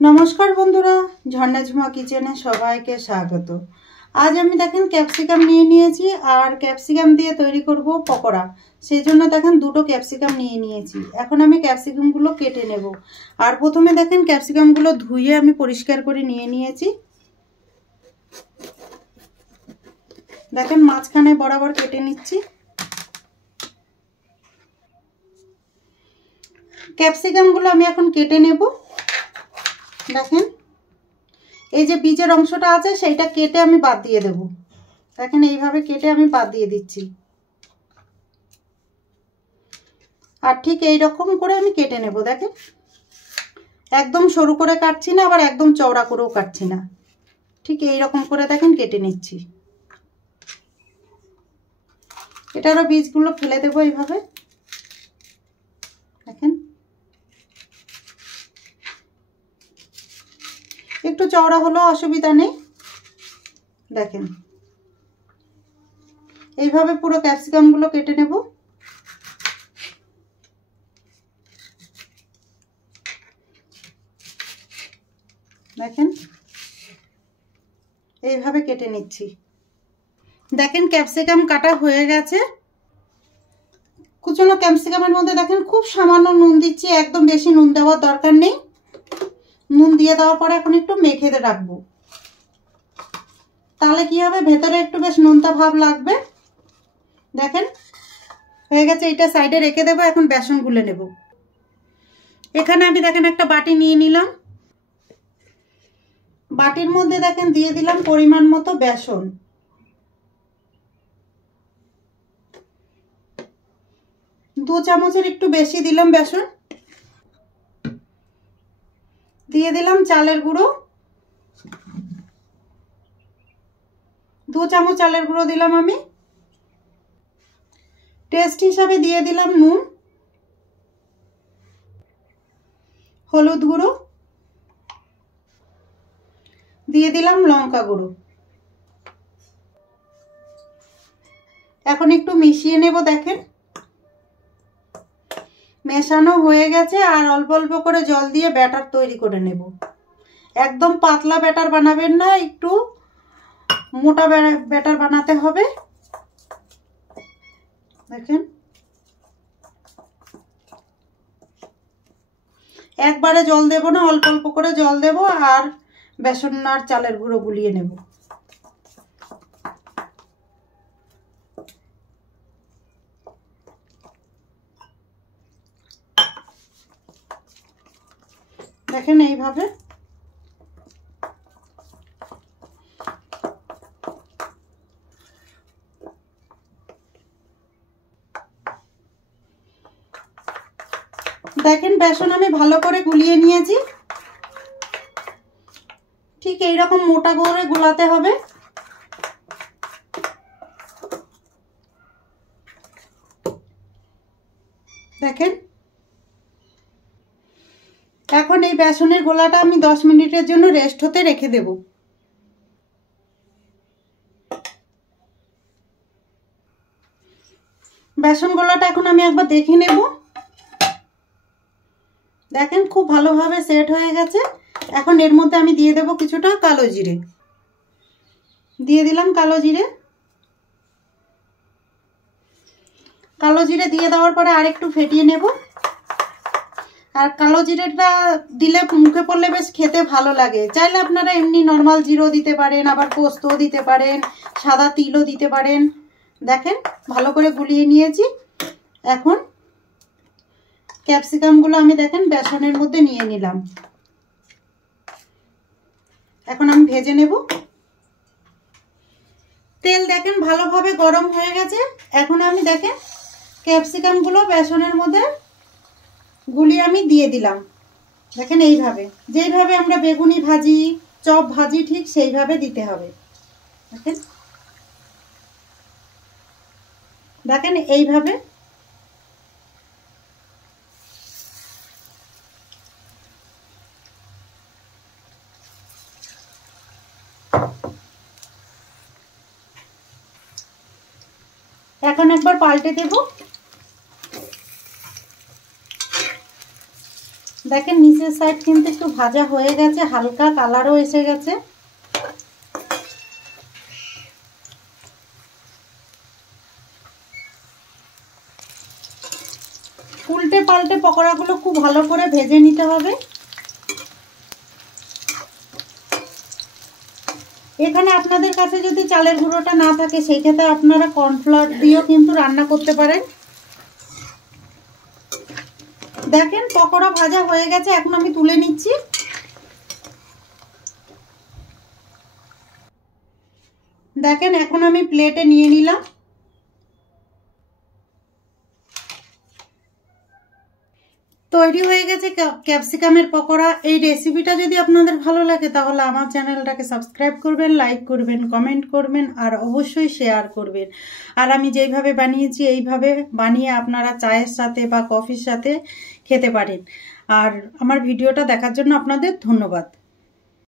नमस्कार बंधुरा झर्णा झुमा किचेने सबाइके स्वागत। आज आमी देखें कैप्सिकाम निये नियेछि और कैप्सिकाम दिए तैरी करब पकोड़ा। सेइजन्य देखें दुटो कैप्सिकाम निये नियेछि। एखन आमी कैप्सिकामगुलो केटे नेब। और प्रथमे देखें कैप्सिकामगुलो धुए आमी परिष्कार करे निये नियेछि। देखें माझखाने बराबर केटे निচ্ছি। कैप्सिकामगुलो आमी एखन केटे नेब। देखें এই যে বীজের অংশটা আছে সেইটা কেটে আমি বাদ দিয়ে দেব। দেখেন এইভাবে কেটে আমি বাদ দিয়ে দিচ্ছি। আর ঠিক এই রকম করে আমি কেটে নেব। দেখেন একদম সরু করে কাটছি না, আবার একদম চওড়া করেও কাটছি না, ঠিক এই রকম করে দেখেন কেটে নিচ্ছি। এটারও বীজগুলো ফেলে দেব এইভাবে। দেখেন একটু চওড়া হলো অসুবিধা নেই। দেখেন এইভাবে পুরো ক্যাপসিকামগুলো কেটে নেব। দেখেন এইভাবে কেটে নিচ্ছি। দেখেন ক্যাপসিকাম কাটা হয়ে গেছে। কুচনো ক্যাপসিকামের মধ্যে দেখেন খুব সামান্য নুন দিচ্ছি, একদম বেশি নুন দেওয়ার দরকার নেই। নুন দিয়ে দেওয়ার পরে এখন একটু মেখে রাখবো, তাহলে কি হবে ভেতরে একটু বেশ নোনতা ভাব লাগবে। দেখেন হয়ে গেছে, এটা সাইডে রেখে দেবো। এখন বেসন গুলে নেব। এখানে আমি দেখেন একটা বাটি নিয়ে নিলাম। বাটির মধ্যে দেখেন দিয়ে দিলাম পরিমাণ মতো বেসন। দু চামচের একটু বেশি দিলাম বেসন। দিয়ে দিলাম চালের গুঁড়ো, 2 চামচ চালের গুঁড়ো দিলাম আমি। টেস্ট হিসাবে দিয়ে দিলাম নুন, হলুদ গুঁড়ো, দিয়ে দিলাম লঙ্কা গুঁড়ো। এখন একটু মিশিয়ে নেব। দেখেন মেশানো হয়ে গেছে। আর অল্প অল্প করে জল দিয়ে ব্যাটার তৈরি করে নেব। একদম পাতলা ব্যাটার বানাবেন না, একটু মোটা ব্যাটার বানাতে হবে। দেখেন একবারে জল দেব না, অল্প অল্প করে জল দেব আর বেসন আর চালের গুঁড়ো গুলিয়ে নেব। দেখেন এইভাবে দেখেন বেসন আমি ভালো করে গুলিয়ে নিয়েছি। ঠিক এই রকম মোটা করে গুলাতে হবে। দেখেন এখন এই বেসনের গোলাটা আমি 10 মিনিটের জন্য রেস্ট হতে রেখে দেব। বেসন গোলাটা এখন আমি একবার দেখে নেব। দেখেন খুব ভালোভাবে সেট হয়ে গেছে। এখন এর মধ্যে আমি দিয়ে দেব কিছুটা কালো জিরে। দিয়ে দিলাম কালো জিরে। কালো জিরে দিয়ে দেওয়ার পরে আরেকটু ফেটিয়ে নেব। আর কালো জিরেটা দিলে মুখে পড়লে বেশ খেতে ভালো লাগে। চাইলে আপনারা এমনি নর্মাল জিরো দিতে পারেন, আবার পোস্তও দিতে পারেন, সাদা তিলও দিতে পারেন। দেখেন ভালো করে গুলিয়ে নিয়েছি। এখন ক্যাপসিকামগুলো আমি দেখেন বেসনের মধ্যে নিয়ে নিলাম। এখন আমি ভেজে নেব। তেল দেখেন ভালোভাবে গরম হয়ে গেছে। এখন আমি দেখেন ক্যাপসিকামগুলো বেসনের মধ্যে গুলিয়ে আমি দিয়ে দিলাম। দেখেন এইভাবে, যেইভাবে আমরা বেগুনি ভাজি, চপ ভাজি, ঠিক সেইভাবে দিতে হবে। দেখেন দেখেন এইভাবে। এখন একবার পাল্টে দেব। দেখেন নিচের সাইড কিন্তু একটু ভাজা হয়ে গেছে, হালকা কালারও এসে গেছে। উল্টে পাল্টে পকোড়াগুলো খুব ভালো করে ভেজে নিতে হবে। এখানে আপনাদের কাছে যদি চালের গুঁড়োটা না থাকে সেই ক্ষেত্রে আপনারা কর্নফ্লাওয়ার দিয়েও কিন্তু রান্না করতে পারেন। দেখেন পকোড়া ভাজা হয়ে গেছে, এখন আমি তুলে নিচ্ছি। দেখেন এখন আমি প্লেটে নিয়ে নিলাম। তৈরি হয়ে গেছে ক্যাপসিকামের পকোড়া। এই রেসিপিটা যদি আপনাদের ভালো লাগে তাহলে আমার চ্যানেলটাকে সাবস্ক্রাইব করবেন, লাইক করবেন, কমেন্ট করবেন আর অবশ্যই শেয়ার করবেন। আর আমি যেইভাবে বানিয়েছি এইভাবে বানিয়ে আপনারা চায়ের সাথে বা কফির সাথে খেতে পারেন। আর আমার ভিডিওটা দেখার জন্য আপনাদের ধন্যবাদ।